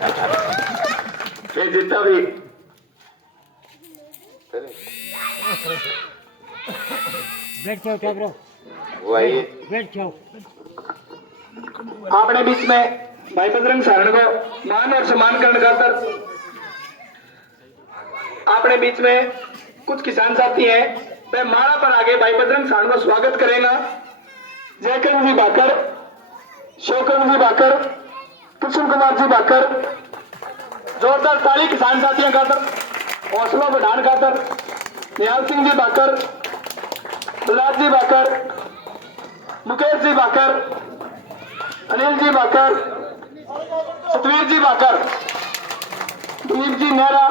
फिर जितना भी बैठ जाओ क्या ब्रो, वही बैठ जाओ। अपने बीच में भाई बजरंग सारण को मान और सम्मान करने खातर अपने बीच में कुछ किसान साथी हैं, वह माला पर आगे भाई बजरंग सारण को स्वागत करेगा। जयकरण जी भाकर, शोकरण जी भाकर, कृष्ण कुमार जी भाकर, जोरदार ताली किसान साथियों खातर, हौसला बढ़ाने खातर। निहाल सिंह जी भाकर, प्रहलाद जी भाकर, मुकेश जी भाकर, अनिल जी भाकर, सतवीर जी भाकर, दिलीप जी नेहरा,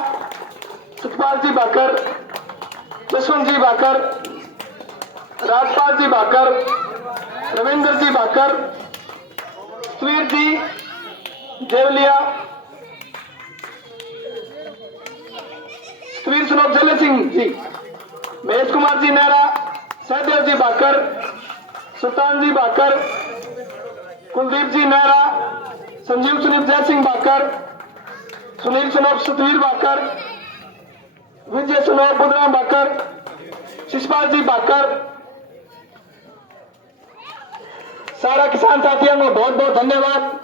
सतपाल जी भाकर, जसवंत जी भाकर, राजपाल जी भाकर, रविंद्र जी भाकर, सतवीर जी देवलिया, सतवीर सुनोप जले सिंह जी, महेश कुमार जी नेहरा, सहदेव जी भाकर, सुल्तान जी भाकर, कुलदीप जी नेहरा, संजीव सुनील जय सिंह भाकर, सुनील सुनोप सतवीर भाकर, विजय सुनोप बुधराम भाकर, शिषपाल जी भाकर, सारा किसान साथियों को बहुत बहुत धन्यवाद।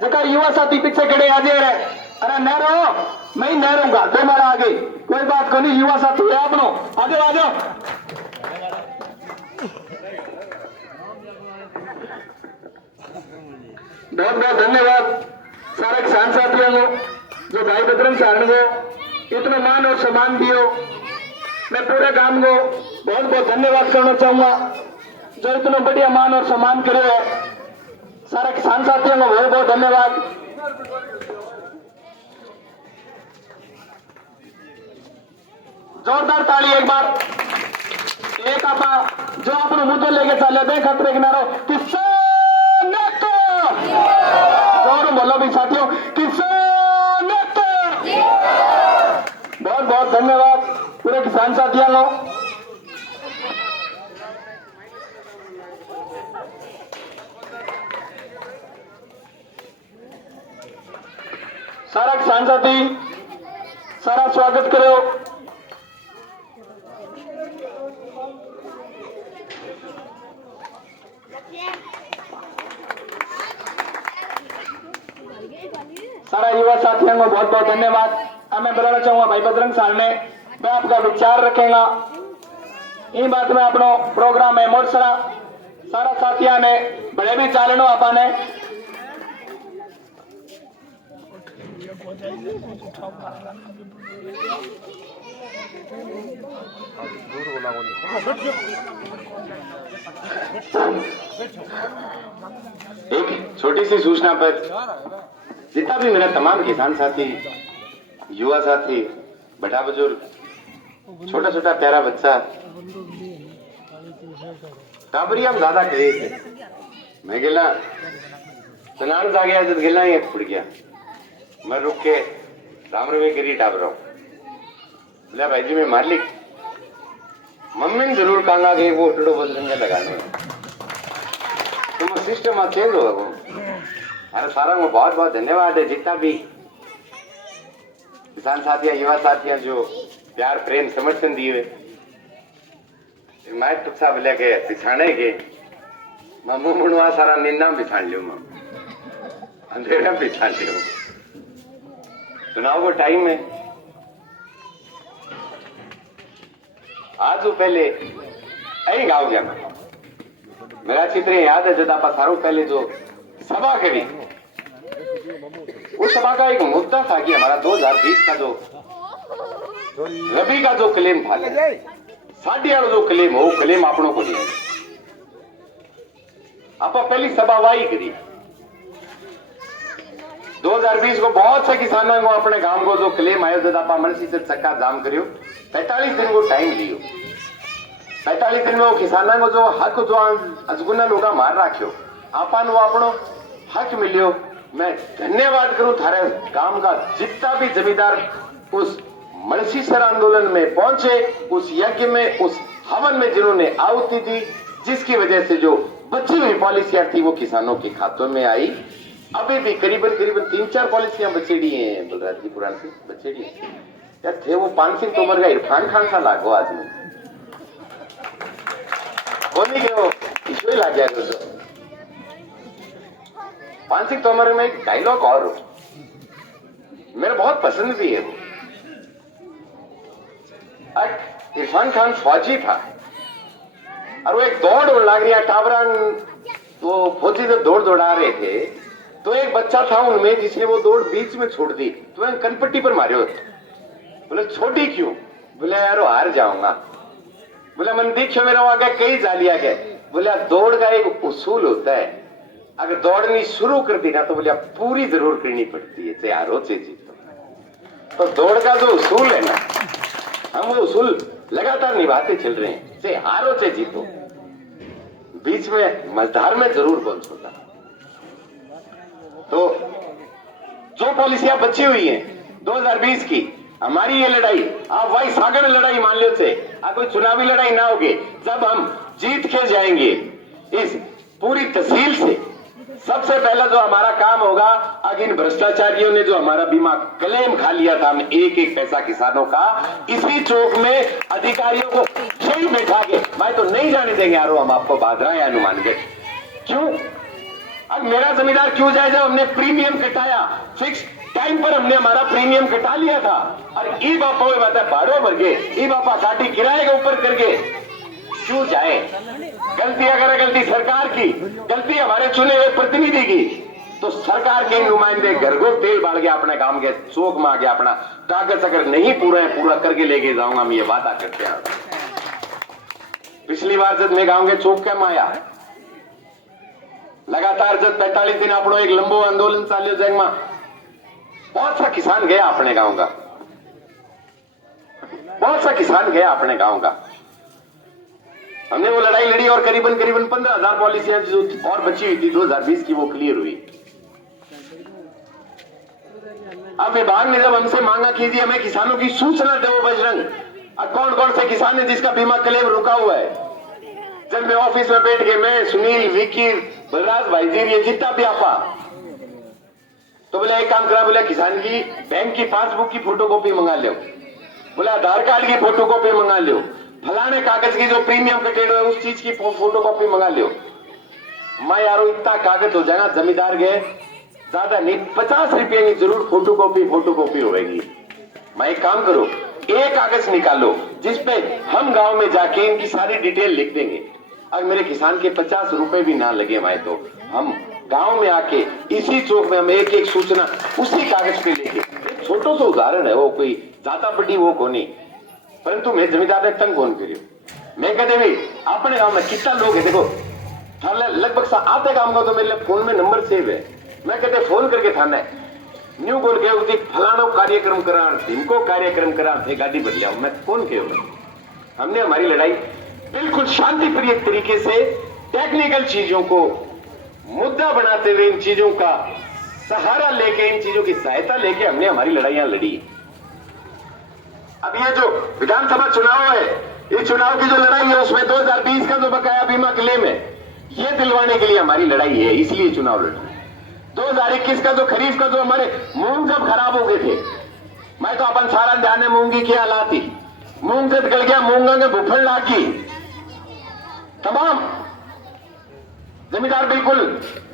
जकर युवा साथी पीछे खड़े आज रहे, अरे नहरो मैं ही नहरूंगा तो हमारा आगे कोई बात को नहीं, युवा साथी है अपनो, आ जाओ आ जाओ। बहुत बहुत धन्यवाद सारे किसान साथियों को जो भाई बजरंग सारण को इतना मान और सम्मान दियो। मैं पूरे गांव को बहुत बहुत धन्यवाद करना चाहूंगा जो इतना बढ़िया मान और सम्मान करे है। सारे किसान साथियों को बहुत बहुत धन्यवाद। जोरदार ताली एक बार। एक आपा जो अपने मुद्दे लेके चले दे खतरे किनारो किसान नेता, जोर बोलो भी साथियों, किसान नेता। बहुत बहुत धन्यवाद पूरे किसान साथियों को। सारा किसान साथी सारा स्वागत करो। सारा युवा साथियों को बहुत बहुत धन्यवाद। अब मैं बताना चाहूंगा भाई बजरंग सारण ने मैं आपका विचार रखेगा इन बात में अपनो प्रोग्राम है मोर सारा साथिया ने बड़े भी चालनो आपने एक छोटी सी सूचना पर जितना भी मेरा तमाम किसान साथी, युवा साथी, बड़ा बुजुर्ग, छोटा छोटा प्यारा बच्चा, टाबरिया में ज्यादा क्रेज है। मैं गिला सनान जा गया जब गिला ही फुट गया, मैं रुक के राम रवे गिरी टाबरा बोला भाई जी मैं मालिक मम्मी ने जरूर कहूंगा कि वो टुडो बजरंग लगाने तो सिस्टम चेंज होगा वो। अरे सारा को बहुत बहुत धन्यवाद है जितना भी किसान साथियां, युवा साथियां जो प्यार प्रेम समर्थन दिए। मैं तुझसा बोले के पिछाने के मम्मू मुड़वा सारा निंदा बिछाड़ लियो, मैं अंधेरा बिछाड़ लियो। चुनाव को टाइम है, आज जो पहले यही गाँव गया मैं, मेरा चित्र याद है जब आप सारों पहले जो सभा करी, उस सभा का एक मुद्दा था कि हमारा 2020 का जो रबी का जो क्लेम था, साढ़े वाला जो क्लेम हो, वो क्लेम आपनों को दिया। आप पहली सभा वाही करी 2020 को बहुत से किसानों को अपने गांव को जो क्लेम आयो जब आप मनसी से चक्का जाम करियो 45 दिन को टाइम लियो। 45 दिन में वो किसानों को जो हक जो अजगुना लोग मार राख्यो आपन वो अपनो हक मिलियो। मैं धन्यवाद करूं थारे गांव का जितना भी जमींदार उस मनसीसर आंदोलन में पहुंचे, उस यज्ञ में, उस हवन में जिन्होंने आहुति दी, जिसकी वजह से जो बची हुई पॉलिसियां थी वो किसानों के खातों में आई। अभी भी करीबन करीबन 3-4 पॉलिसियां बचेड़ी हैं बलराज जी पुराण से बचेड़ी हैं। यार थे वो पान सिंह तोमर का इरफान खान सा लागो आज में बोली के वो ईश्वर ही लाग गया तो पान सिंह तोमर में एक डायलॉग और मेरा बहुत पसंद भी है वो। इरफान खान फौजी था और वो एक दौड़ लाग रही टावरान वो फौजी जब दौड़ दौड़ा रहे थे तो एक बच्चा था उनमें जिसने वो दौड़ बीच में छोड़ दी तो वह कनपट्टी पर मारे बोले छोटी क्यों बोले यार हार जाऊंगा बोले मन दीक्ष मेरा आगे कई जालिया गए बोले दौड़ का एक उसूल होता है अगर दौड़नी शुरू कर दी ना तो बोले पूरी जरूर करनी पड़ती है चाहे हारो चाहे जीतो तो दौड़ का जो उसूल है ना हम वो उसूल लगातार निभाते चल रहे हैं चाहे हारो चाहे जीतो बीच में मझधार में जरूर पहुंच होता तो जो पॉलिसियां बची हुई हैं 2020 की हमारी ये लड़ाई आप वही सागर लड़ाई मान लो से कोई चुनावी लड़ाई ना होगी जब हम जीत के जाएंगे इस पूरी तहसील से सबसे पहला जो हमारा काम होगा अगर इन भ्रष्टाचारियों ने जो हमारा बीमा क्लेम खा लिया था हम एक एक पैसा किसानों का इसी चौक में अधिकारियों को सही बैठा के भाई तो नहीं जाने देंगे यारो हम आपको बादरा या हनुमानगढ़ क्यों अब मेरा जमींदार क्यों जाएगा हमने प्रीमियम कटाया फिक्स टाइम पर हमने हमारा प्रीमियम कटा लिया था और ई बापा वो बात है भाड़ो भर गए ई बापा काटी किराए के ऊपर करके क्यों जाए गलती अगर गलती सरकार की गलती हमारे चुने हुए प्रतिनिधि की तो सरकार के नुमाइंदे घर को तेल बाल गया अपने काम के चौक में आ गया अपना कागज अगर नहीं पूरा है पूरा करके लेके जाऊंगा हम ये वादा करते हैं पिछली बार जब मैं गांव के चौक के माया लगातार जब 45 दिन अपनो एक लंबो आंदोलन चालियो जंग में बहुत सा किसान गया अपने गांव का बहुत सा किसान गया अपने गांव का हमने वो लड़ाई लड़ी और करीबन करीबन 15,000 पॉलिसियां जो और बची हुई थी 2020 की वो क्लियर हुई अब विभाग ने जब हमसे मांगा कीजिए हमें किसानों की सूचना दो बजरंग कौन कौन से किसान है जिसका बीमा क्लेम रुका हुआ है जब मैं ऑफिस में बैठ के मैं सुनील विकी बलराज भाई जी ये जितना भी आपा तो बोले एक काम करा बोला किसान की बैंक की पासबुक की फोटोकॉपी मंगा लो बोला आधार कार्ड की फोटोकॉपी मंगा लो फलाने कागज की जो प्रीमियम कटेड है उस चीज की फोटोकॉपी मंगा लो मैं यारो इतना कागज हो जाएगा जमींदार गए ज्यादा नहीं 50 रुपये की जरूर फोटोकॉपी होगी मैं एक काम करो एक कागज निकालो जिसपे हम गांव में जाके इनकी सारी डिटेल लिख देंगे अगर मेरे किसान के 50 रुपए भी ना लगे मैं तो हम गांव में आके इसी चौक में हम एक एक सूचना उसी कागज पे लेके छोटो सा उदाहरण है वो कोई ज्यादा बड़ी वो को नहीं परंतु मैं जमींदार ने तंग कौन करियो मैं कहते भाई अपने गांव में कितना लोग है देखो लगभग आधे गांव का तो मेरे फोन में नंबर सेव है मैं कहते फोन करके थाना न्यू बोल के फलाना कार्यक्रम करा इनको कार्यक्रम करा थे गाड़ी भर लिया मैं कौन कह हमने हमारी लड़ाई बिल्कुल शांतिप्रिय तरीके से टेक्निकल चीजों को मुद्दा बनाते हुए इन चीजों का सहारा लेके इन चीजों की सहायता लेके हमने हमारी लड़ाइयां लड़ी अब ये जो विधानसभा चुनाव है इस चुनाव की जो लड़ाई है उसमें 2020 का जो बकाया बीमा क्लेम है ये दिलवाने के लिए हमारी लड़ाई है इसलिए चुनाव लड़ 2021 का जो खरीफ का जो हमारे मूंग जब खराब हो गए थे मैं तो अपन सारा ध्यान है मूंगी की हालात थी मूंग जब गल गया मूंगा के बुफल लागी तमाम जमींदार बिल्कुल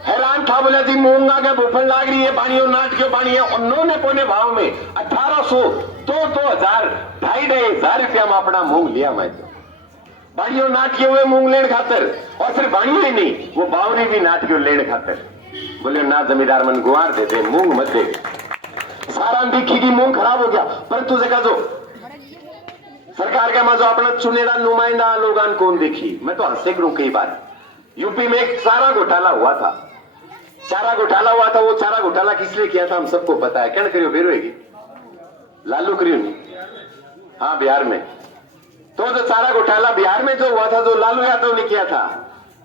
हैरान था बोले जी मूंगा के बुफल लाग रही है पानी नाट के पानी है उन्होंने पौने भाव में 1800 2,000 2,500 रुपया में अपना मूंग लिया मैं तो बाड़ियों नाट के हुए मूंग लेने खातर और सिर्फ बाड़ियों ही नहीं वो बावरी भी नाट के लेने खातर बोले ना जमींदार मन गुआर देते मूंग मत दे सारा दिखी की मूंग खराब हो गया परंतु जगह जो सरकार के मजो अपना चुनेदा नुमाइंदा लोगान कौन देखी मैं तो हंसे करूं कई बार यूपी में एक चारा घोटाला हुआ था वो चारा घोटाला किसने किया था हम सबको पता है क्या करियो बेरोएगी लालू करियो नहीं हाँ बिहार में तो जो चारा घोटाला बिहार में जो हुआ था जो लालू यादव ने किया था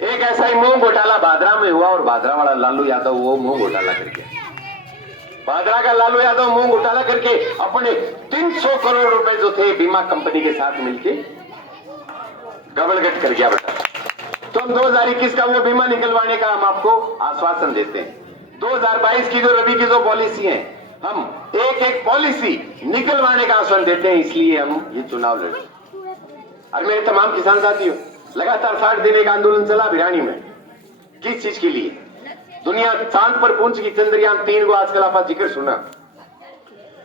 एक ऐसा ही मूंग घोटाला भादरा में हुआ और भादरा वाला लालू यादव वो मूंग घोटाला करके भादरा का लालू यादव मूंग घोटाला करके अपने 300 करोड़ रुपए जो थे बीमा कंपनी के साथ मिलके गबड़गट कर गया बेटा तो हम 2021 का वो बीमा निकलवाने का हम आपको आश्वासन देते हैं 2022 की जो रबी की जो पॉलिसी है, हम एक एक पॉलिसी निकलवाने का आश्वासन देते हैं, इसलिए हम ये चुनाव लड़े। और मेरे तमाम किसान साथियों, लगातार 60 दिन एक आंदोलन चला भिरानी में। किस चीज के लिए? दुनिया चांद पर पहुंच गई, चंद्रयान 3 को आजकल आप जिक्र सुना,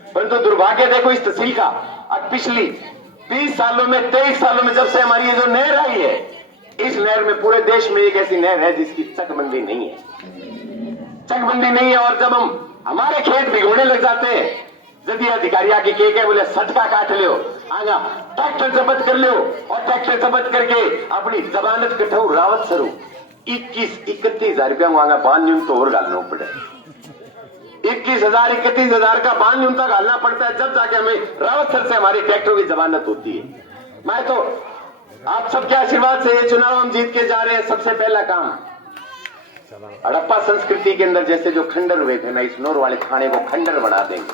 परंतु दुर्भाग्य देखो इस तहसील का, अब पिछली 20 सालों में 23 सालों में जब से हमारी ये जो नहर आई है, इस नहर में पूरे देश में एक ऐसी नहर है जिसकी चकबंदी नहीं है, चकबंदी नहीं है। और जब हम हमारे खेत भिगोने लग जाते हैं, यदि अधिकारी आके के बोले सटका काट लो, आगा ट्रैक्टर जब्त कर लो, और ट्रैक्टर जब्त करके अपनी जमानत कठौ रावत सरू 21-31 रुपया मांगा, बांध न्यून तो और डालना पड़े, 21,000-31,000 का बांध न्यून तक डालना पड़ता है, जब जाके हमें रावत सर से हमारे ट्रैक्टरों की जमानत होती है। मैं तो आप सबके आशीर्वाद से ये चुनाव हम जीत के जा रहे हैं। सबसे पहला काम, हड़प्पा संस्कृति के अंदर जैसे जो खंडर हुए थे ना, इस नोर वाले थाने को खंडर बना देंगे,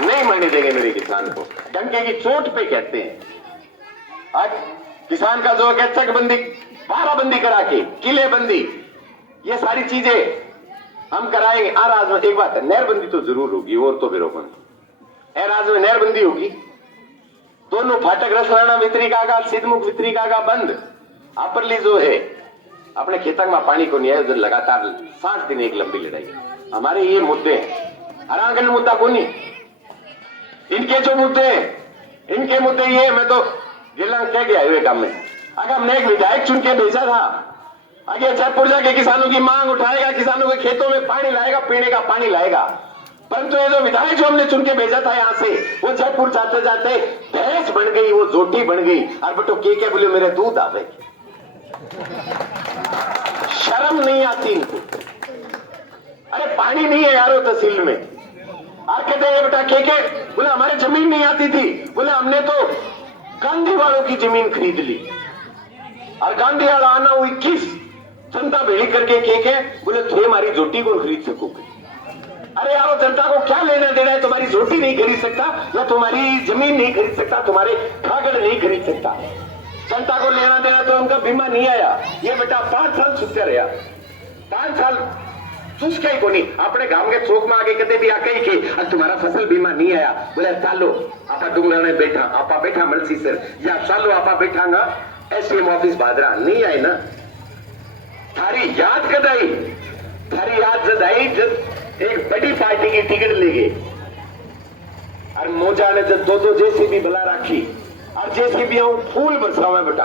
नहीं मरने देंगे मेरे किसान को, डंके की चोट पे कहते हैं। आज किसान का जो है चकबंदी, बाराबंदी करा के, किलेबंदी, ये सारी चीजें हम कराएंगे। आज में एक बात है, नहरबंदी तो जरूर होगी, और तो बिरोबंदी आज में नहरबंदी होगी। दोनों फाटक रसराणा वितरिका का, सिद्धमुख वितरिका का बंद, अपरली जो है अपने खेतक में पानी को नहीं है, लगातार 60 दिन एक लंबी लड़ाई। हमारे ये मुद्दे हैं, हरांगल मुद्दा को नहीं, इनके जो मुद्दे हैं, इनके मुद्दे ये, मैं तो जिला कह गया हुए काम में, अगर हमने एक विधायक चुन के भेजा था, आगे जयपुर जाके किसानों की मांग उठाएगा, किसानों के खेतों में पानी लाएगा, पीने का पानी लाएगा, परंतु ये जो विधायक जो हमने चुन के भेजा था यहां से, वो जयपुर जाते जाते भैंस बन गई, वो जोटी बन गई, और बटो के बोले मेरे दूध आवे। शर्म नहीं आती इनको। अरे पानी नहीं है यारो तहसील में, आप कहते हैं बेटा के बोले हमारे जमीन नहीं आती थी, बोले हमने तो गांधी वालों की जमीन खरीद ली, और गांधी वाला आना वो 21 जनता भेड़ी करके के बोले थे हमारी जोटी को खरीद सकोगे। अरे यारो जनता को क्या लेना देना है, तुम्हारी जोटी नहीं खरीद सकता, या तुम्हारी जमीन नहीं खरीद सकता, तुम्हारे खागड़ नहीं खरीद सकता। जनता को लेना देना तो उनका बीमा नहीं आया, ये बेटा 5 साल छुट्टा रहा, 5 साल चुस्का ही को नहीं, अपने गांव के चौक में आगे कदे भी आके ही कि तुम्हारा फसल बीमा नहीं आया, बोले चालो आपा डूंगरा में बैठा, आपा बैठा मलसी सर, या चालो आपा बैठांगा एसडीएम ऑफिस भादरा, नहीं आए ना। थारी याद कद आई, थारी याद जब आई जब एक बड़ी पार्टी की टिकट ले गए, और मोजा ने जब 2-2 जेसीबी बुला रखी, और जेसीबी फूल बरसावे बेटा,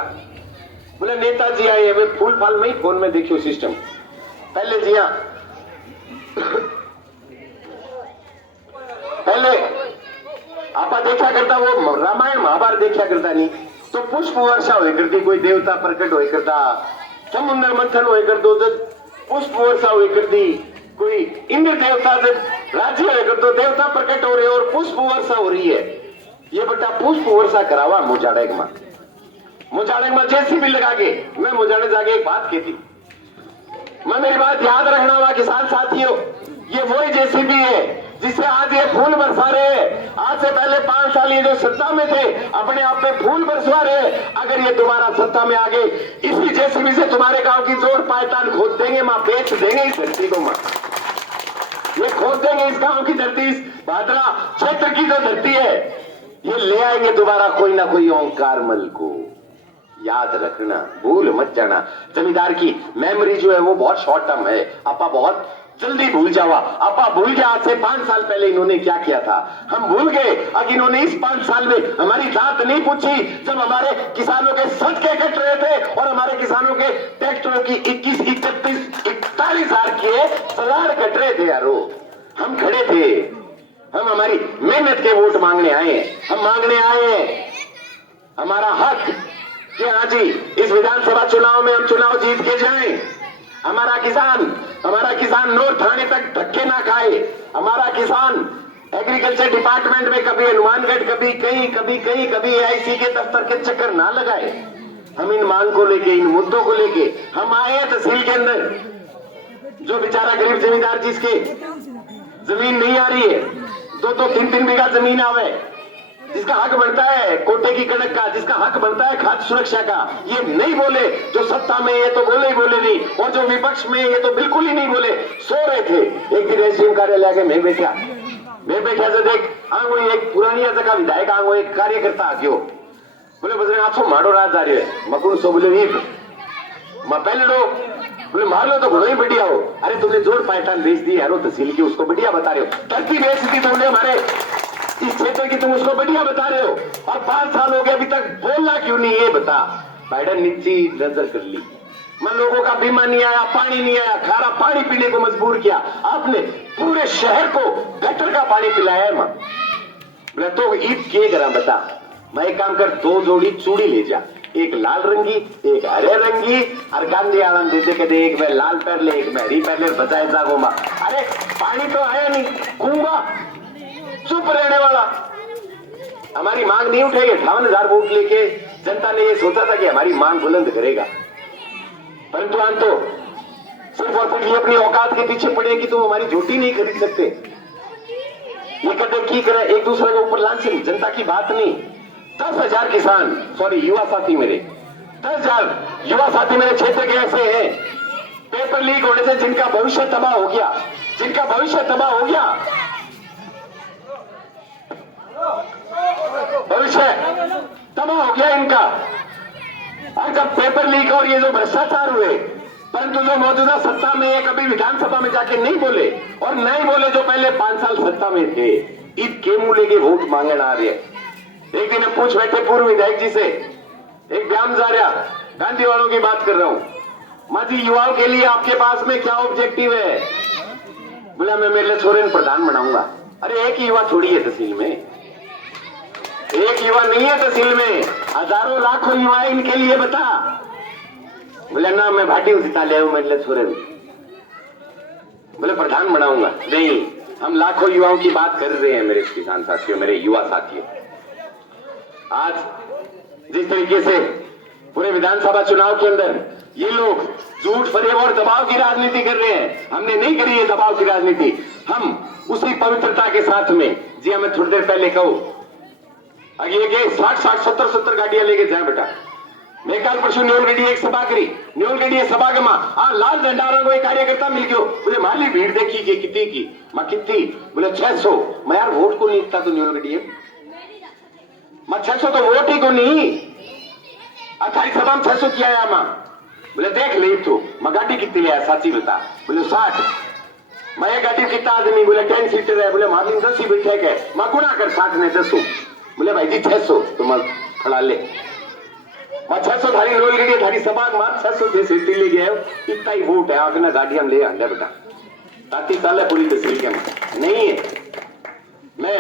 बोले नेताजी आए हमें फूल फाल में ही फोन में देखियो सिस्टम पहले जी। हाँ पहले आपा देखा करता, वो रामायण महाभारत देखा करता नहीं, तो पुष्प वर्षा हुई करती, कोई देवता प्रकट हुई करता, समुद्र मंथन हुई कर दो, जब पुष्प वर्षा हुई करती, कोई इंद्र देवता जब राज्य हुई कर दो, देवता प्रकट हो रहे और पुष्प वर्षा हो रही है। ये बेटा पुष्प वर्षा करावा मुजाड़े में जेसीबी लगा के। मैं मुजाड़े जाके एक बात कहती, मैं मेरी बात याद रखना हुआ किसान साथियों, ये वही जेसीबी है जिससे आज ये फूल बरसा रहे हैं। आज से पहले 5 साल ये जो सत्ता में थे अपने आप में फूल बरसवा रहे, अगर ये दोबारा सत्ता में आ गए, इसी जेसीबी से तुम्हारे गांव की जोड़ पायतान खोद देंगे, मां बेच देंगे इस धरती को, मां ये खोद देंगे इस गांव की धरती, इस भादरा क्षेत्र की जो धरती है, ये ले आएंगे दोबारा कोई ना कोई ओंकार मल को। याद रखना, भूल मत जाना। जमींदार की मेमोरी जो है वो बहुत शॉर्ट टर्म है, आपा बहुत जल्दी भूल जावा। आपा भूल गया आज से 5 साल पहले इन्होंने क्या किया था, हम भूल गए। अब इन्होंने इस 5 साल में हमारी जात नहीं पूछी, जब हमारे किसानों के सटके कट रहे थे और हमारे किसानों के ट्रैक्टरों की 21, 31, 41 हजार के सलार कट रहे थे यारो, हम खड़े थे, हम हमारी मेहनत के वोट मांगने आए, हम मांगने आए हमारा हक कि हाँ जी इस विधानसभा चुनाव में हम चुनाव जीत के जाएं, हमारा किसान नोर थाने तक धक्के ना खाए, हमारा किसान एग्रीकल्चर डिपार्टमेंट में कभी हनुमानगढ़, कभी कहीं, कभी AIC के दफ्तर के चक्कर ना लगाए। हम इन मांग को लेके, इन मुद्दों को लेके हम आए हैं तहसील के अंदर। जो बेचारा गरीब जमींदार जिसके जमीन नहीं आ रही है, 2-2, 3-3 बीघा जमीन आवे, जिसका हक बनता है कोटे की कड़क का, जिसका हक बनता है खाद्य सुरक्षा का, ये नहीं बोले। जो सत्ता में ये तो बोले ही बोले नहीं, और जो विपक्ष में ये तो बिल्कुल ही नहीं बोले, सो रहे थे। एक दिन एसडीएम कार्यालय आके मैं बैठा तो देख आंगो एक पुरानी जगह विधायक आंगो एक कार्यकर्ता आ गयो, बोले बजरंग आछो माड़ो राज आ रही है मकुन सो बोले वीर पहले बोले मार लो तो घोड़ो ही बढ़िया हो। अरे तुमने जोड़ पायटान बेच दी यारो तहसील की, उसको बढ़िया बता रहे हो। धरती बेच दी तुमने हमारे इस क्षेत्र की, तुम उसको बढ़िया बता रहे हो। और 5 साल हो गए अभी तक बोलना क्यों नहीं ये बता। बाइडन नीचे नजर कर ली, मन लोगों का बीमा नहीं आया, पानी नहीं आया, खारा पानी पीने को मजबूर किया आपने, पूरे शहर को गटर का पानी पिलाया है। मां बोले तो ईद किए करा बता। मैं एक काम कर, 2 जोड़ी चूड़ी ले जा, एक लाल रंगी एक हरे रंगी, और गांधी आलम देते कहते एक मैं लाल पैर ले एक मैं हरी पैर ले, बचाए जागो मां। अरे पानी तो आया नहीं, गूंगा चुप रहने वाला। हमारी मांग नहीं उठेगी। 58,000 वोट लेके जनता ने ये सोचा था कि हमारी मांग बुलंद करेगा, परंतु हम तो सिर्फ और सिर्फ अपनी औकात के पीछे पड़े कि तुम हमारी झूठी नहीं खरीद सकते। ये कहते की करे एक दूसरे के ऊपर लांछन, जनता की बात नहीं। 10,000 किसान, सॉरी युवा साथी मेरे, 10,000 युवा साथी मेरे क्षेत्र के ऐसे हैं पेपर लीक होने से जिनका भविष्य तबाह हो गया, जिनका भविष्य तबाह हो गया, भविष्य तबाह हो गया इनका। और जब पेपर लीक और ये जो भ्रष्टाचार हुए, परंतु जो मौजूदा सत्ता में है कभी विधानसभा में जाके नहीं बोले, और नहीं बोले जो पहले 5 साल सत्ता में थे, इनके मूल्य के वोट मांगने आ रहे हैं। एक दिन हम पूछ बैठे पूर्व विधायक जी से, एक बयान जा रहा, गांधी वालों की बात कर रहा हूं, माँ जी युवाओं के लिए आपके पास में क्या ऑब्जेक्टिव है। बोला मैं मेरे छोरे प्रधान बनाऊंगा। अरे एक ही युवा थोड़ी है तहसील में, एक युवा नहीं है तहसील में, हजारों लाखों युवा इनके लिए बता। बोले ना मैं भाटी उठा ले मेरे छोरे, बोले प्रधान बनाऊंगा। नहीं, हम लाखों युवाओं की बात कर रहे हैं मेरे किसान साथियों, मेरे युवा साथियों। आज जिस तरीके से पूरे विधानसभा चुनाव के अंदर ये लोग झूठ फरेब और दबाव की राजनीति कर रहे हैं, हमने नहीं करी है दबाव की राजनीति। हम उसी पवित्रता के साथ में, जी हमें थोड़ी देर पहले कहो आगे के 60 70 गाड़ियां लेके जाए बेटा। मैं कल परसों न्योलगढ़ी एक सभा करी, न्योलगढ़ी सभा के मां लाल झंडारों को एक कार्यकर्ता मिल गयो। बोले माली भीड़ देखी कि कितनी की मां कितनी, बोले 600। मैं यार वोट को नहीं इतना तो न्योलगढ़ी मैं 600 तो वोट ही को नहीं, 28 सभा में 600 किया है मां। बोले देख ले तू मैं गाड़ी कितनी लिया साची बता। बोले 60। मैं गाड़ी कितना आदमी, बोले 10 सीटर है। बोले मालिक 10 ही बैठे है, मैं गुना कर 60 ने 10। बोले भाई जी 600 तो मैं खड़ा ले, मैं 600 थारी रोल गई थारी सभा मार 600 से सीटी ले गए, इतना ही वोट है आगे ना गाड़ी हम ले आंगे बेटा। 30 साल है पूरी तहसील के नहीं है। मैं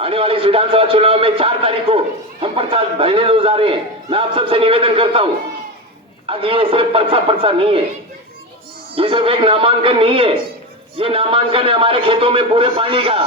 आने वाले विधानसभा चुनाव में 4 तारीख को हम पर्चा भरने दो जा रहे हैं। मैं आप सबसे निवेदन करता हूं, अब ये सिर्फ पर्चा नहीं है, ये सिर्फ एक नामांकन नहीं है, ये नामांकन है हमारे खेतों में पूरे पानी का,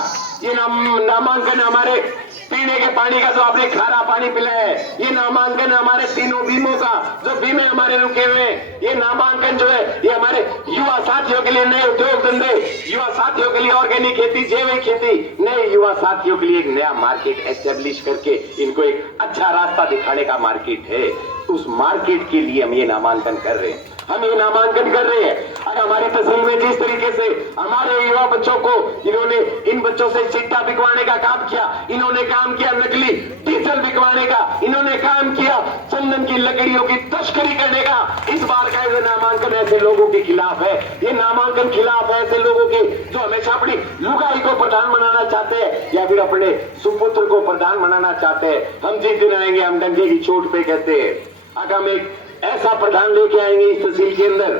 ये नामांकन है हमारे पीने के पानी का जो आपने खारा पानी पिलाया है, ये नामांकन है हमारे तीनों बीमों का जो बीमे हमारे रुके हुए हैं, ये नामांकन जो है ये हमारे युवा साथियों के लिए नए उद्योग धंधे, युवा साथियों के लिए ऑर्गेनिक खेती, जैविक खेती, नए युवा साथियों के लिए एक नया मार्केट एस्टेब्लिश करके इनको एक अच्छा रास्ता दिखाने का मार्केट है। उस मार्केट के लिए हम ये नामांकन कर रहे हैं, हम ये नामांकन कर रहे हैं। अगर हमारी तहसील में जिस तरीके से हमारे युवा बच्चों को इन्होंने इन बच्चों से चिट्टा बिकवाने का काम किया, इन्होंने काम किया नकली डीजल बिकवाने का, इन्होंने काम किया चंदन की लकड़ियों की तस्करी करने का, इस बार का ये नामांकन ऐसे लोगों के खिलाफ है। ये नामांकन खिलाफ है ऐसे लोगों के जो हमेशा अपनी लुगाई को प्रधान बनाना चाहते हैं या फिर अपने सुपुत्र को प्रधान बनाना चाहते हैं। हम जिस दिन आएंगे हम डंके की चोट पे कहते हैं, अगर हम एक ऐसा प्रधान लेके आएंगे इस तहसील के अंदर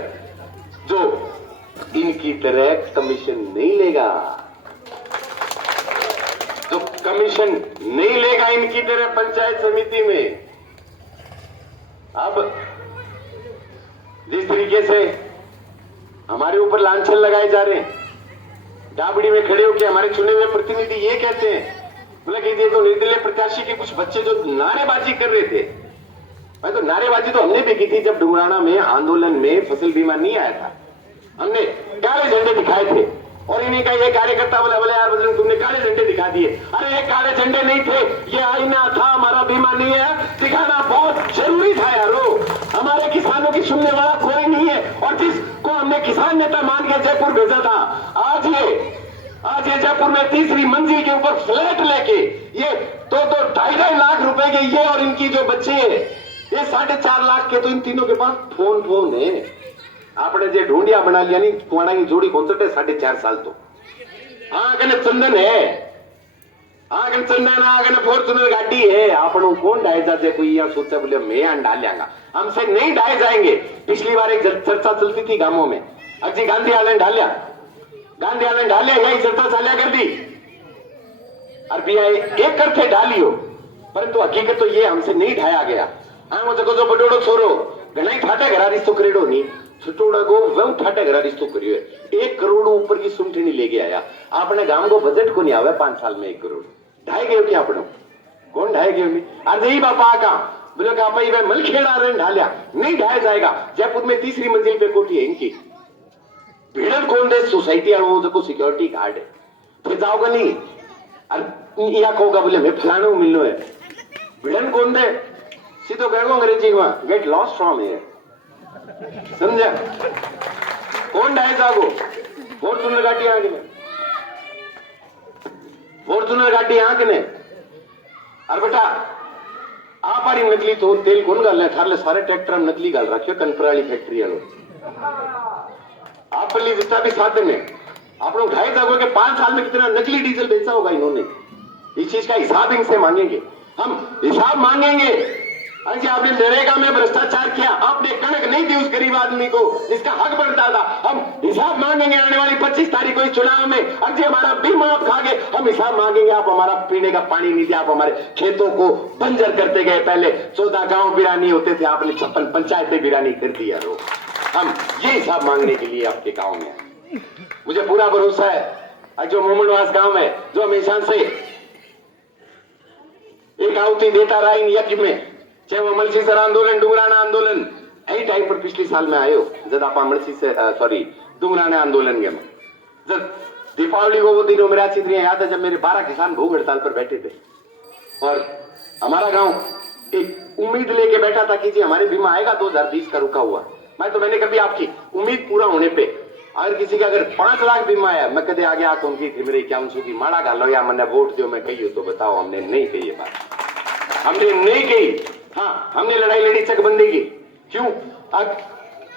जो इनकी तरह कमीशन नहीं लेगा, जो कमीशन नहीं लेगा इनकी तरह पंचायत समिति में। अब जिस तरीके से हमारे ऊपर लांछन लगाए जा रहे हैं, डाबड़ी में खड़े होकर हमारे चुने हुए प्रतिनिधि ये कहते हैं, बोला कि ये तो निर्दलीय प्रत्याशी के कुछ बच्चे जो नारेबाजी कर रहे थे। भाई तो नारेबाजी तो हमने भी की थी जब डुमराना में आंदोलन में फसल बीमा नहीं आया था, हमने काले झंडे दिखाए थे। और इन्हीं का ये कार्यकर्ता बोले बोले यार बजरंग तुमने काले झंडे दिखा दिए। अरे ये काले झंडे नहीं थे, ये आईना था, हमारा बीमा नहीं है, दिखाना बहुत जरूरी था यारो। हमारे किसानों की सुनने वाला कोई नहीं है, और जिसको हमने किसान नेता मान के जयपुर भेजा था, आज ये जयपुर में तीसरी मंजिल के ऊपर फ्लैट लेके ये 2-2 लाख रुपए के ये और इनकी जो बच्चे हैं, ये 4.5 लाख के, तो इन तीनों के पास फोन है। आपने जो ढूंढिया बना लिया नहीं, तुम्हारा की जोड़ी कौन सा 4.5 साल तो आगन चंदन है, आगन चंदन, आगन फॉर्चुनर गाड़ी है। आपन कौन ढाए जाते, कोई यह सोचा बोले मैं डाल लेंगा, हमसे नहीं ढाए जाएंगे। पिछली बार एक चर्चा चलती थी गांवों में, अजी Gandhi Alan dahlia, Gandhi Alan dahlia, यही चर्चा चालिया कर दी। आरबीआई एक करते ढालियो, परंतु हकीकत तो ये हमसे नहीं ढाया गया। हाँ जगह जो बडोड़ो छोरो घना ठाटे घरा रिश्तो करेडो नहीं, छुटोड़ा को वह ठाटे घरा रिश्तो करियो है। 1 करोड़ ऊपर की सुमठनी लेके आया। आपने गांव को बजट को नहीं आवे 5 साल में 1 करोड़ ढाई गए क्या? अपनों कौन ढाए गए? अरे यही बापा का बोले का भाई वह मलखेड़ा रहे ढालिया, नहीं ढाया जाएगा। जयपुर में तीसरी मंजिल पे कोठी है इनकी, भीड़न कौन दे सोसाइटी वो जो सिक्योरिटी गार्ड है, फिर जाओगा नहीं। अरे या कहोगा बोले मैं फलाने को मिलना है, भीड़न कौन दे, सीधो कहेगा अंग्रेजी में गेट लॉस्ट फ्रॉम हियर, समझा? कौन ढाए जागो? फॉर्चुनर गाड़ी आगे में, फॉर्चुनर गाड़ी आगे ने। अरे बेटा आप आ नकली तो तेल कौन गाल थारले सारे ट्रैक्टर में नकली गाल रखियो कनपराली फैक्ट्री वालों। आप लिए जितना भी साधन है आप लोग ढाई जागो के 5 साल में कितना नकली डीजल बेचा होगा इन्होंने। इस चीज का हिसाब इनसे मांगेंगे, हम हिसाब मांगेंगे। अरे आपने नरेगा में भ्रष्टाचार किया, आपने कणक नहीं दी उस गरीब आदमी को जिसका हक बनता था, हम हिसाब मांगेंगे आने वाली 25 तारीख को इस चुनाव में। अरे हमारा बीमा आप खा गए, हम हिसाब मांगेंगे। आप हमारा पीने का पानी नहीं दिया, आप हमारे खेतों को बंजर करते गए। पहले 14 गांव बिरानी होते थे, आपने 56 पंचायतें बिरानी कर दिया। हम ये हिसाब मांगने के लिए आपके गांव में, मुझे पूरा भरोसा है। जो मोमनवास गांव है, जो हमेशा से एक आहुति देता रहा इन यज्ञ में, चाहे वो मलसी सर आंदोलन, डुंगराना आंदोलन, यही टाइम पर पिछले साल में आयो जब आप मलसी से डुंगराना आंदोलन के में, जब दीपावली को वो दिनों मेरा चित्र याद है जब मेरे 12 किसान भूख हड़ताल पर बैठे थे, और हमारा गांव एक उम्मीद लेके बैठा था कि जी हमारे बीमा आएगा 2020 का रुका हुआ। मैंने कभी आपकी उम्मीद पूरा होने पे अगर किसी का अगर 5 लाख बीमा आया, मैं कदे आगे आके उनकी थी मेरे क्या उनसे की माड़ा गालो या मैंने वोट दो, मैं कही तो बताओ हमने नहीं कही ये बात, हमने नहीं कही। हाँ हमने लड़ाई लड़ी चकबंदी की, क्यों? अब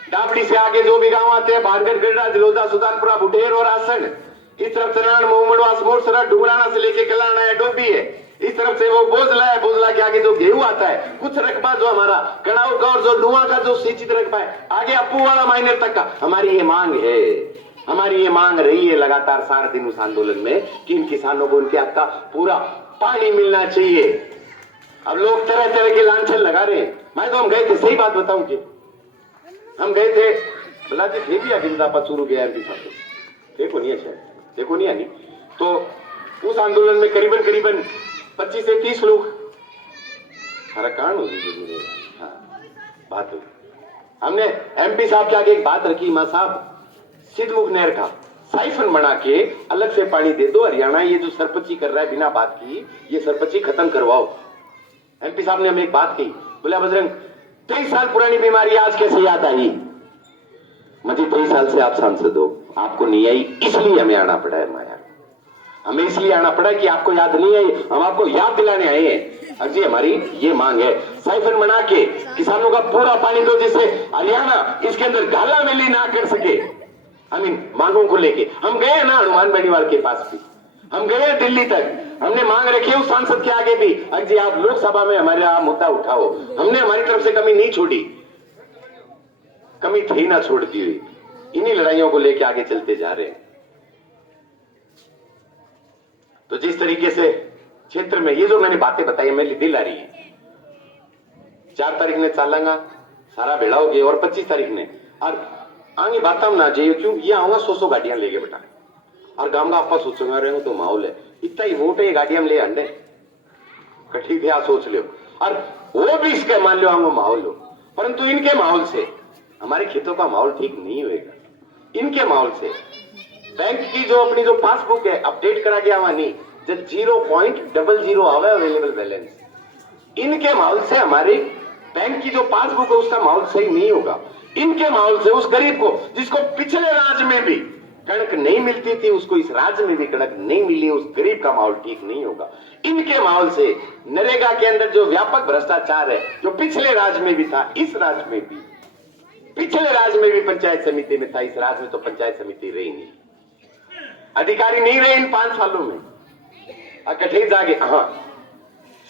डाबड़ी से आगे जो भी गांव आते हैं, भानगढ़, गढ़ा, दिलोजा, सुल्तानपुरा, बुटेर और आसन, इस तरफ चनान, मोहम्मदवास, मोरसरा, डुंगराना से लेके कलाना है, डोबी है, इस तरफ से वो बोझला है, बोझला के आगे जो गेहूं आता है, कुछ रकबा जो हमारा कड़ाऊ का और जो डुआ का जो सिंचित रकबा है, आगे अप्पू वाला माइनर तक का, हमारी ये मांग है, हमारी ये मांग रही है लगातार 4 दिन उस आंदोलन में कि इन किसानों को उनके हक का पूरा पानी मिलना चाहिए। अब लोग तरह तरह के लांछन लगा रहे हैं। मैं तो हम गए थे, सही बात बताऊं कि हम गए थे, बोला जी थे भी अगिंदा शुरू गया देखो नहीं है, देखो नहीं आनी, तो उस आंदोलन में करीबन 25 से 30 लोग हरा कांड हो गई। हाँ बात हुई, हमने एमपी साहब के आगे एक बात रखी, मां साहब सिद्धमुख नहर का साइफन बना के अलग से पानी दे दो, हरियाणा ये जो सरपंची कर रहा है बिना बात की, ये सरपंची खत्म करवाओ। एमपी साहब ने हमें एक बात कही, बोला बजरंग 23 साल पुरानी बीमारी आज कैसे याद आई? मुझे 23 साल से आप सांसद हो, आपको नहीं आई, इसलिए हमें आना पड़ा है माया, हमें इसलिए आना पड़ा कि आपको याद नहीं आई, हम आपको याद दिलाने आए हैं। अजी हमारी ये मांग है, साइफन बना के किसानों का पूरा पानी दो, जिससे हरियाणा इसके अंदर गाला मिली ना कर सके। हम इन मांगों को लेके हम गए ना हनुमान बेनीवाल के पास भी, हम गए दिल्ली तक, हमने मांग रखी है उस सांसद के आगे भी, अजी आप लोकसभा में हमारा मुद्दा उठाओ। हमने हमारी तरफ से कमी नहीं छोड़ी, कमी थी ना छोड़ती हुई, इन्हीं लड़ाइयों को लेके आगे चलते जा रहे हैं। तो जिस तरीके से क्षेत्र में ये जो मैंने बातें बताई मेरे दिल आ रही है, 4 तारीख ने चालांगा सारा भेड़ा हो गया, और 25 तारीख ने और आगे बात हम ना जाइए, क्यों ये आऊंगा 100 गाड़ियां लेके बेटा, और गांव का आपका सोचूंगा रहे तो माहौल है, इतना ही वोट है, गाड़ियां ले अंडे कठी थे, सोच लो, और वो भी इसका मान लो हम माहौल हो, परंतु इनके माहौल से हमारे खेतों का माहौल ठीक नहीं होगा, इनके माहौल से बैंक की जो अपनी जो पासबुक है अपडेट करा गया वहां नहीं, जब 0.00 आवे अवेलेबल बैलेंस, इनके माहौल से हमारी बैंक की जो पासबुक है उसका माहौल सही नहीं होगा। इनके माहौल से उस गरीब को, जिसको पिछले राज्य में भी कणक नहीं मिलती थी, उसको इस राज्य में भी कणक नहीं मिली, उस गरीब का माहौल ठीक नहीं होगा। इनके माहौल से नरेगा के अंदर जो व्यापक भ्रष्टाचार है, जो पिछले राज्य में भी था, इस राज्य में भी, पिछले राज्य में भी पंचायत समिति में था, इस राज्य में तो पंचायत समिति रही नहीं, अधिकारी नहीं रहे इन 5 सालों में। कठे जागे हाँ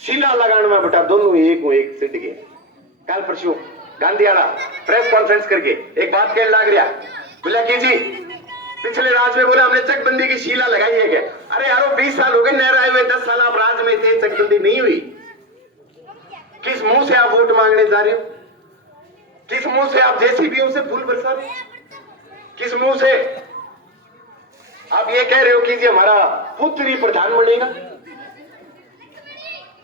शीला लगाने में बेटा दोनों एक सिट गए। कल परसों गांधीवाड़ा प्रेस कॉन्फ्रेंस करके एक बात कहने लग रहा, बोला कि जी पिछले राज में बोला हमने चकबंदी की शीला लगाई है क्या? अरे यारो 20 साल हो गए नहर आए हुए, 10 साल आप राज में थे, चकबंदी नहीं हुई। किस मुंह से आप वोट मांगने जा रहे हो? किस मुंह से आप जेसीबीओ से फूल बरसा रहे हो? किस मुंह से आप ये कह रहे हो कि जी हमारा पुत्र ही प्रधान बनेगा?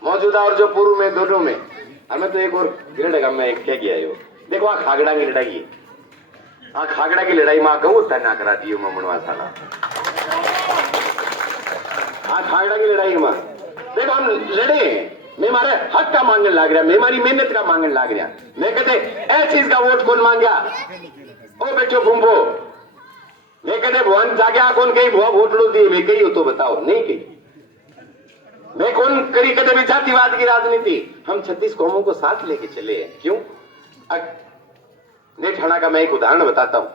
मौजूदा और जो पूर्व में दोनों में, हमें तो एक और गिरडेगा में एक क्या किया यो, देखो आ खागड़ा की लड़ाई है, हाँ खागड़ा की लड़ाई मां कहूं ना करा दी मनवा साला, हाँ खागड़ा की लड़ाई मां देखो हम लड़े, मैं मारे हक का मांगने लग रहा, मैं हमारी मेहनत का मांगने लग रहा। मैं कहते ऐ चीज का वोट कौन मांगा? ओ बेटो घूमो, मैं कहते भवन जाग्या कौन कही भुआ वोट लो दिए, मैं कही हो तो बताओ, नहीं कही। मैं कौन करी कदम जातिवाद की राजनीति, हम 36 कौमों को साथ लेके चले हैं। क्यों? नेठाना का मैं एक उदाहरण बताता हूं।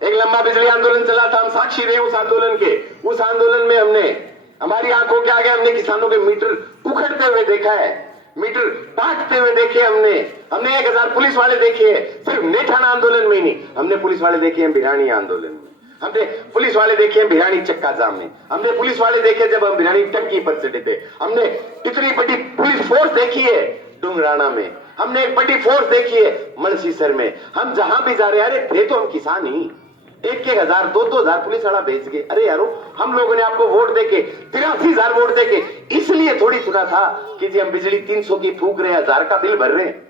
एक लंबा बिजली आंदोलन चला था, हम साक्षी रहे उस आंदोलन के। उस आंदोलन में हमने हमारी आंखों के आगे हमने किसानों के मीटर उखड़ते हुए देखा है, मीटर काटते हुए देखे हमने 1000 पुलिस वाले देखे हैं, सिर्फ नेठाना आंदोलन में ही नहीं, हमने पुलिस वाले देखे हैं भिरानी आंदोलन में, हमने पुलिस वाले देखे हैं भिरानी चक्का जाम में, हमने पुलिस वाले देखे जब हम भिरानी टंकी पर चढ़े थे, हमने इतनी बड़ी पुलिस फोर्स देखी है डुंगराना में, हमने एक बड़ी फोर्स देखी है मलसीसर में। हम जहां भी जा रहे हैं, अरे थे तो हम किसान ही, 1,000 2,000 पुलिस वाला भेज के, अरे यारो हम लोगों ने आपको वोट देके 83,000 वोट देके इसलिए थोड़ी चुना था कि जी हम बिजली 300 की फूक रहे हैं, 1000 का बिल भर रहे हैं।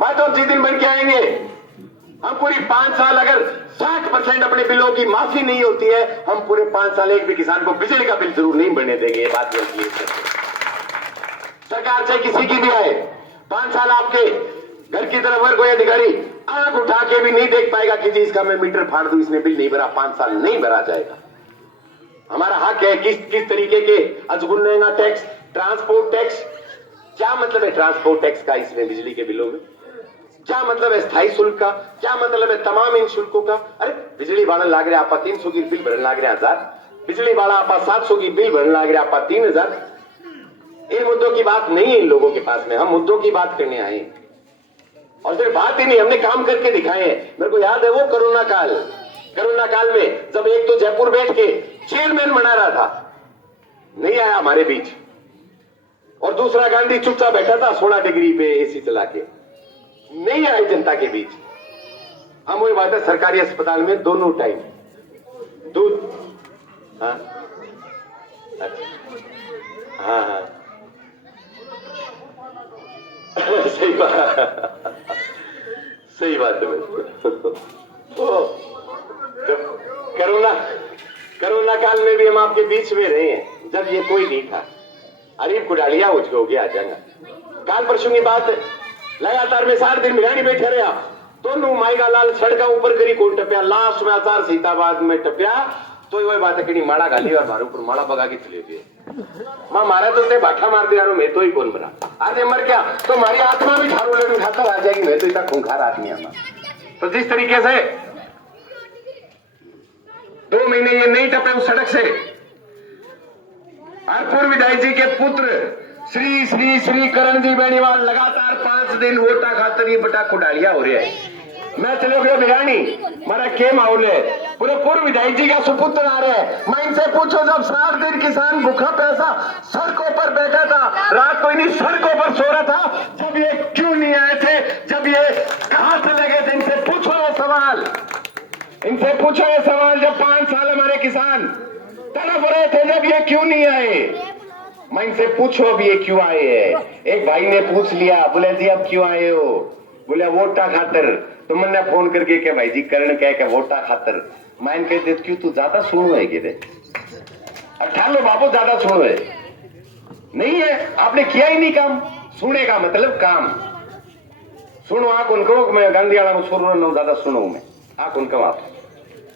बात तो जिस दिन बन के आएंगे, हम पूरी 5 साल अगर 60% अपने बिलों की माफी नहीं होती है, हम पूरे 5 साल एक भी किसान को बिजली का बिल जरूर नहीं भरने देंगे। ये बात बोलती है सरकार, चाहे किसी की भी आए, 5 साल आपके घर की तरफ अगर कोई अधिकारी आंख उठा के भी नहीं देख पाएगा कि जी इसका मैं मीटर फाड़ दूं, इसने बिल नहीं भरा, 5 साल नहीं भरा जाएगा। हमारा हक है किस तरीके के अजगुन्नेगा टैक्स, ट्रांसपोर्ट टैक्स, क्या मतलब है ट्रांसपोर्ट टैक्स का इसमें बिजली के बिलों में, क्या मतलब है स्थायी शुल्क का, क्या मतलब है तमाम इन शुल्कों का। अरे बिजली वाला लाग रहे आप 300 की बिल भरने लाग रहे 1000, बिजली वाला आप 700 की बिल भरने लाग रहे आप 3000। इन मुद्दों की बात नहीं है इन लोगों के पास में, हम मुद्दों की बात करने आए। और सिर्फ बात ही नहीं, हमने काम करके दिखाए हैं। मेरे को याद है वो कोरोना काल में जब एक तो जयपुर बैठ के चेयरमैन बना रहा था, नहीं आया हमारे बीच, और दूसरा गांधी चुपचाप बैठा था 16 डिग्री पे एसी चला के, नहीं आए जनता के बीच। हम वही बात है सरकारी अस्पताल में दोनों टाइम दूध, हाँ हाँ हाँ सही बात है। जब कोरोना काल में भी हम आपके बीच में रहे हैं, जब ये कोई नहीं था, अरीब कुडालिया उठ हो गया जंग। काल परसों की बात, लगातार में 7 दिन भिरानी बैठे रहा, दोनों माइगा लाल सड़का ऊपर करी कौन टपया, लास्ट में आचार सीताबाद में टपया, तो वही बात है कि माड़ा गाली और मारू पर माड़ा बगा के चले गए। मां मारा तो बाठा मार दिया, मैं तो ही कौन बना, आज मर क्या तो हमारी आत्मा भी ठारू लेकर उठाकर आ जाएगी, मैं तो इतना खूंखार आदमी है। तो जिस तरीके से 2 महीने ये नहीं टपे उस सड़क से, और पूर्व विधायक जी के पुत्र श्री श्री श्री करण जी बेनीवाल लगातार 5 दिन वोटा खातर ये बटा खुडालिया हो रहा है। मैं चले गया भिरानी, मारा के माहौल है, पूरे पूर्व विधायक जी का सुपुत्र आ रहे हैं। मैं इनसे पूछो, जब 7 दिन किसान भूखा प्यासा सड़कों पर बैठा था, रात को इन्हीं सड़कों पर सो रहा था, जब ये क्यों नहीं आए थे, जब ये कहां से लगे थे, इनसे पूछो ये सवाल, इनसे पूछो ये सवाल। जब 5 साल हमारे किसान तड़प रहे थे, जब ये क्यों नहीं आए, मैं इनसे पूछो अब ये क्यों आए हैं। एक भाई ने पूछ लिया, बोले जी अब क्यों आए हो, बोले वोटा खातर। तो मैंने फोन करके क्या भाई जी करण कह के वोटा खातर, माइन कहते क्यों तू ज्यादा सुनो है गिरे, अठार लो बाबू ज्यादा सुनो है नहीं है, आपने किया ही नहीं काम। सुने का मतलब काम सुनो। आप उनको मैं गांधी वाला में सुन रहा ज्यादा सुनो मैं आप उनका आप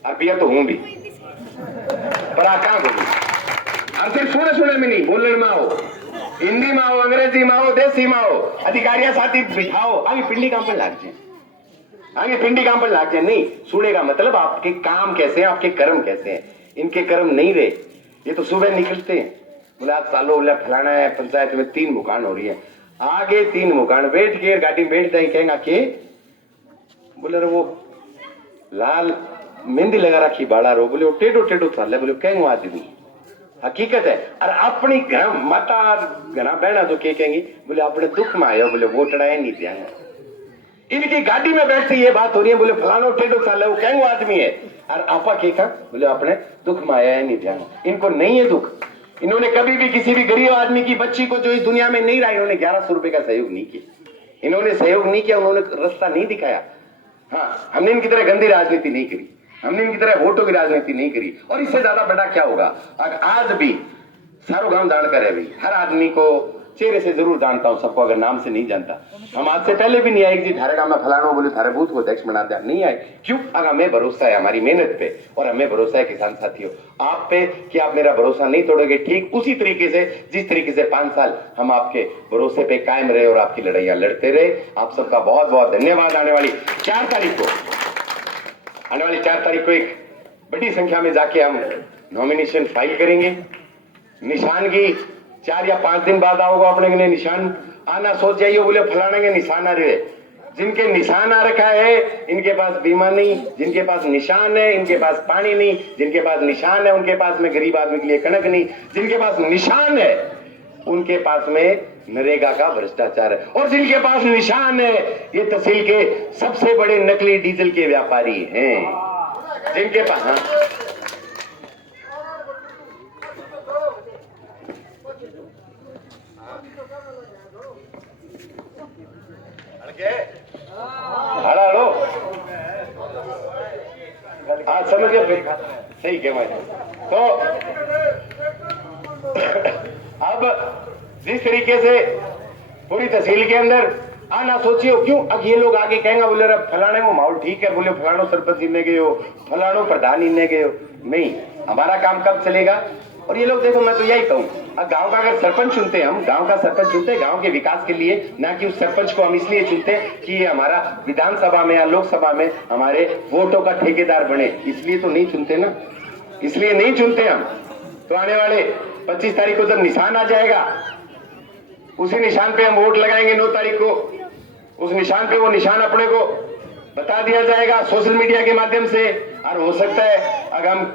और पिया तो हूं भी पर आ कहां बोली आप सिर्फ सुने सुने में नहीं बोलने में आओ, हिंदी में आओ, अंग्रेजी में आओ, देसी में आओ, अधिकारिया साथी बिठाओ, आगे पिंडी काम पर लाग जाए, आगे पिंडी काम पर लाग जाए। नहीं सुने का मतलब आपके काम कैसे हैं, आपके कर्म कैसे हैं। इनके कर्म नहीं रहे, ये तो सुबह निकलते हैं बोले आज सालो बोला फलाना है पंचायत में 3 मुकान हो रही है, आगे 3 मुकान बैठ के गाड़ी में बैठ जाए कहेंगे के बोले वो लाल मेहंदी लगा रखी बाड़ा रो, बोले वो टेढ़ो टेढ़ो चाल बोले कहेंगे आदमी हकीकत है। और अपनी घर माता घना बहना जो कहेंगी बोले अपने दुख में आयो, बोले वो टड़ाए नहीं दिया। इनकी गाड़ी में बैठती ये बात हो रही है बोले फलानो टेढ़ो चाल है वो कहेंगे आदमी है, और आपा कहा बोले अपने दुख में आया है नहीं ध्यान। इनको नहीं है दुख, इन्होंने कभी भी किसी भी गरीब आदमी की बच्ची को जो इस दुनिया में नहीं रहा, इन्होंने 1100 रुपए का सहयोग नहीं किया, इन्होंने सहयोग नहीं किया, उन्होंने रास्ता नहीं दिखाया। हाँ हमने इनकी तरह गंदी राजनीति नहीं करी, हमने इनकी तरह वोटों की राजनीति नहीं करी। और इससे ज्यादा बड़ा क्या होगा, आज भी सारो गांव जानकर है भाई, हर आदमी को चेहरे से जरूर जानता हूं, सबको अगर नाम से नहीं जानता। हम आज से पहले भी नहीं आए जी थारे गांव में फलाना बोले थारे बूथ को अध्यक्ष बना दिया, नहीं आए। क्यों? अगर हमें भरोसा है हमारी मेहनत पे और हमें भरोसा है किसान साथियों आप पे कि आप मेरा भरोसा नहीं तोड़ोगे। ठीक उसी तरीके से जिस तरीके से 5 साल हम आपके भरोसे पे कायम रहे और आपकी लड़ाइयां लड़ते रहे। आप सबका बहुत बहुत धन्यवाद। आने वाली 4 तारीख को एक बड़ी संख्या में जाके हम नॉमिनेशन फाइल करेंगे। निशान की 4 या 5 दिन बाद आओगे अपने के निशान आना, सोच जाइए बोले फलाने के निशान आ रहे। जिनके निशान आ रखा है इनके पास बीमा नहीं, जिनके पास निशान है इनके पास पानी नहीं, जिनके पास निशान है उनके पास में गरीब आदमी के लिए कणक नहीं, जिनके पास निशान है उनके पास में नरेगा का भ्रष्टाचार है, और जिनके पास निशान है ये तहसील के सबसे बड़े नकली डीजल के व्यापारी हैं। जिनके पास हेलो आज समझ गए सही क्या मैं तो अब जिस तरीके से पूरी तहसील के अंदर आना सोचियो क्यों। अब ये लोग आगे कहेंगे बोले फलाने वो माहौल ठीक है, बोले फलानो सरपंच इन्ने गए हो, फलानो प्रधान इन्ने गए हो। नहीं, हमारा काम कब चलेगा। और ये लोग देखो मैं तो यही कहूँ, अब गांव का अगर सरपंच चुनते हैं, हम गांव का सरपंच चुनते हैं गांव के विकास के लिए, ना कि उस सरपंच को हम इसलिए चुनते हैं कि ये हमारा विधानसभा में या लोकसभा में हमारे वोटों का ठेकेदार बने, इसलिए तो नहीं चुनते ना, इसलिए नहीं चुनते हम। तो आने वाले 25 तारीख को जब निशान आ जाएगा उसी निशान पे हम वोट लगाएंगे। 9 तारीख को उस निशान पे वो निशान अपने को बता दिया जाएगा सोशल मीडिया के माध्यम से। और हो सकता है अगर हम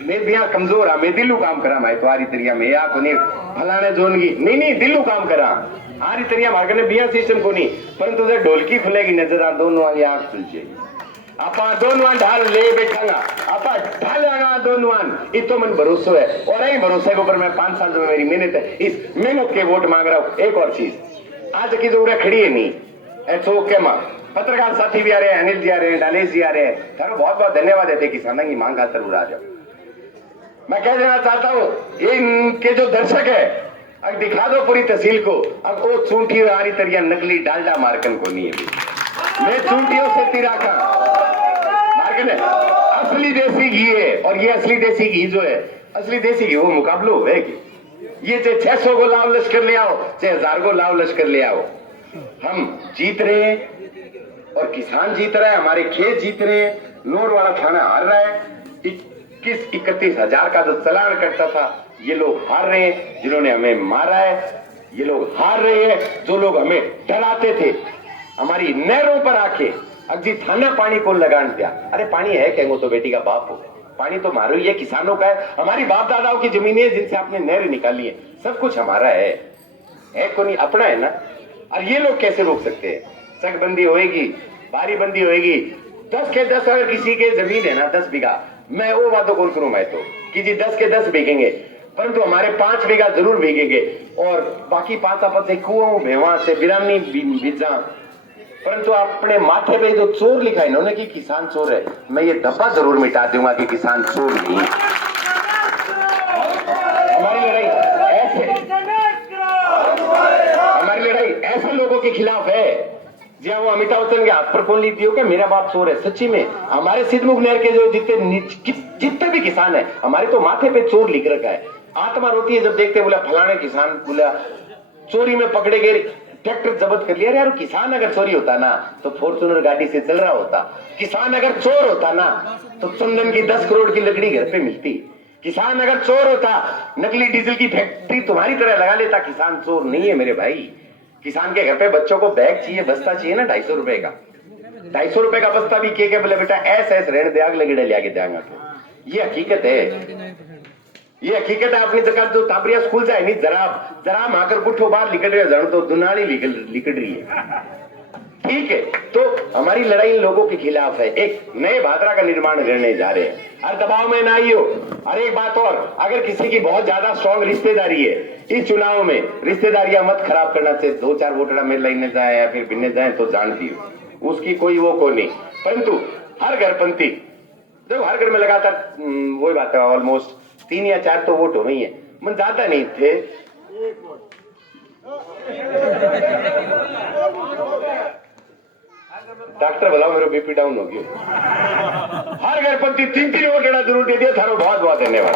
मैं बिया कमजोर है, मैं दिल्लू काम करा मैं तुम्हारी तरिया में या को नहीं फलाने जोन की नहीं दिल्लू काम करा आरी तरिया मार्ग ने बिया सिस्टम को नहीं, परंतु जब ढोलकी खुलेगी नजर आ दोनों वाली आंख खुल जाएगी। आपा दोनों ढाल ले बैठांगा, आपा ढालांगा दोनों इतो मन भरोसा है। और यही भरोसे के ऊपर मैं 5 साल से मेरी मेहनत है, इस मेहनत के वोट मांग रहा हूँ। एक और चीज आज की जो खड़ी है नहीं ऐसो के मां पत्रकार साथी भी आ रहे हैं, अनिल जी आ रहे हैं, डालेश जी आ रहे हैं, थारो बहुत बहुत धन्यवाद देते किसानों की मांग खातर उड़ा जाओ। मैं कह देना चाहता हूँ इनके जो दर्शक है अब दिखा दो पूरी तहसील को। अब वो चूंटी आरी तरिया नकली डालडा मार्कन को नहीं है, मैं चूंटियों से तिरा का मार्कन है, असली देसी घी है। और ये असली देसी घी जो है, असली देसी घी वो मुकाबलो है कि ये चाहे 600 को लाव लश्कर ले आओ चाहे 1000 को लाव लश्कर ले आओ, हम जीत रहे हैं और किसान जीत रहा है, हमारे खेत जीत रहे हैं, नोर वाला थाना हार रहा है। 31 हजार का जो चलान करता था ये लोग हार रहे हैं, जिन्होंने हमें मारा है ये लोग हार रहे हैं, जो लोग हमें डराते थे हमारी नहरों पर आके अजी थाना पानी को लगान दिया। अरे पानी है कहेंगो तो बेटी का बाप हो, पानी तो मारो ये किसानों का है, हमारी बाप दादाओं की जमीनें जिनसे आपने नहर निकाली है, सब कुछ हमारा है को नहीं अपना है ना। और ये लोग कैसे रोक सकते हैं। चकबंदी होएगी, बारी बंदी होएगी, 10 के 10 अगर किसी के जमीन है ना 10 बीघा, मैं वो बातों कौन करूं मैं तो कि जी 10 के 10 बिकेंगे, परंतु हमारे 5 बीघा जरूर बिकेंगे और बाकी 5 आपस से कुओं भेवा से बिरामी बीजा परंतु अपने माथे पे जो चोर लिखा है इन्होंने कि किसान चोर है, मैं ये धब्बा जरूर मिटा दूंगा कि किसान चोर नहीं है। हमारी लड़ाई ऐसे लोगों के खिलाफ है। जी हाँ, वो अमिताभ बच्चन के हाथ पर कौन लिख दियो कि मेरा बाप चोर है। सच्ची में हमारे सिद्धमुख नहर के जो जितने भी किसान है, हमारे तो माथे पे चोर लिख रखा है। आत्मा रोती है जब देखते बोला फलाने किसान बोला चोरी में पकड़े गए, ट्रैक्टर जब्त कर लिया। यार किसान अगर चोरी होता ना तो फॉर्च्यूनर गाड़ी से चल रहा होता। किसान अगर चोर होता ना तो चंदन की 10 करोड़ की लकड़ी घर पे मिलती। किसान अगर चोर होता नकली डीजल की फैक्ट्री तुम्हारी तरह लगा लेता। किसान चोर नहीं है मेरे भाई। किसान के घर पे बच्चों को बैग चाहिए, बस्ता चाहिए ना 250 रुपए का। 250 रुपए का बस्ता भी के बोले बेटा ऐस रहने दे, आग लगे लिया के देंगे। ये हकीकत है, ये हकीकत है। अपनी जगह जो ताबरिया स्कूल जाए नहीं जरा माकर पुठो बाहर निकल रहे जड़ तो दुनाली निकल रही है। ठीक है, तो हमारी लड़ाई इन लोगों के खिलाफ है। एक नए भादरा का निर्माण करने जा रहे हैं। हर दबाव में ना आइयो। और एक बात और, अगर किसी की बहुत ज्यादा स्ट्रॉन्ग रिश्तेदारी है इस चुनाव में, रिश्तेदारियां मत खराब करना चाहिए। 2-4 वोटड़ा में लाइने जाए या फिर भिन्ने जाए तो जानती हो उसकी कोई वो नहीं। परंतु हर घरपंथी देखो, हर घर में लगातार वही बात है, ऑलमोस्ट 3 या 4 तो वोट हो गई है। मन ज्यादा नहीं थे। डॉक्टर बोला मेरा बीपी डाउन हो गया। हर घर पर 3-3 वोट जरूर दे दिया। थारो बहुत बहुत धन्यवाद।